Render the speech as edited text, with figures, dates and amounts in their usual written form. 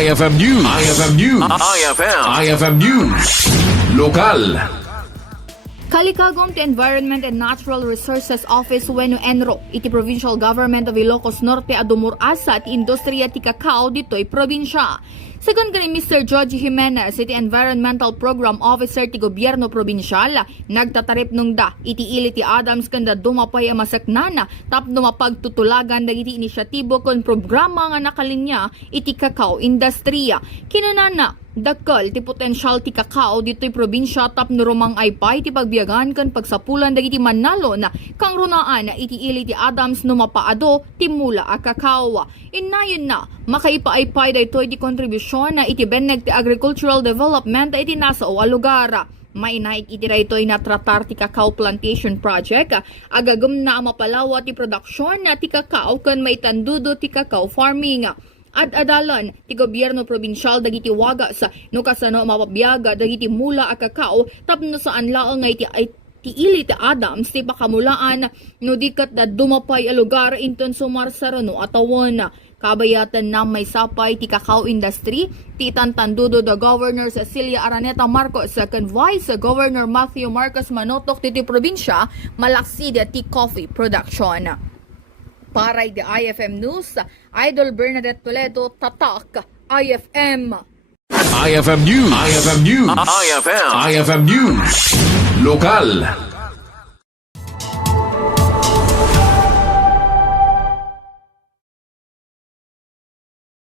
IFM News. IFM News. IFM News. Lokal. Kalikagumna Environment and Natural Resources Office wenno Enro iti Provincial Government of Ilocos Norte adumurasa ti industriya ti Cacao ditoy probinsya. Second kani Mr. Joji Jimenez, iti Environmental Program Officer ti Gobyerno Probinsyal, nagtatarip nung da iti ili ti Adams kanda dumapay a masaknana tapno mapagtutulagan dagiti inisyatibo kon programa nga nakalinya iti Cacao industriya. Kinunana dakkel ti potensyal ti Cacao ditoy probinsya tapno rumang ay pay ti pagbiyagan kan pagsapulan dagiti manalo na kang runaan iti ili ti Adams no mapaado ti mula a Cacao. Inayon na makaipaaypay daytoy di kontribusyon na iti beneg ti agricultural development iti nasa o lugar. Mainaik iti raytoy na tratar ti Cacao Plantation Project agagum na mapalawa ti produksyon na ti Cacao ken maitandudo ti Cacao farming. Ad-adalan ti gobyerno probinsyal dagiti waga sa no kasano mapabiyaga dagiti mula a Cacao tapno saan laeng nga ti ili ti Adams ti pakamulaan no dikat da dumapay a lugar inton sumarsaro no atawon. Kabayatan na may sapay ti Cacao industry ti tantandudo the Governor Cecilia Araneta Marcos ken Vice Governor Matthew Marcos Manotok ti probinsya malaksida ti coffee production. Para the IFM News, Idol Bernadette Toledo, Tatak, IFM. IFM News. IFM News. IFM News. Lokal.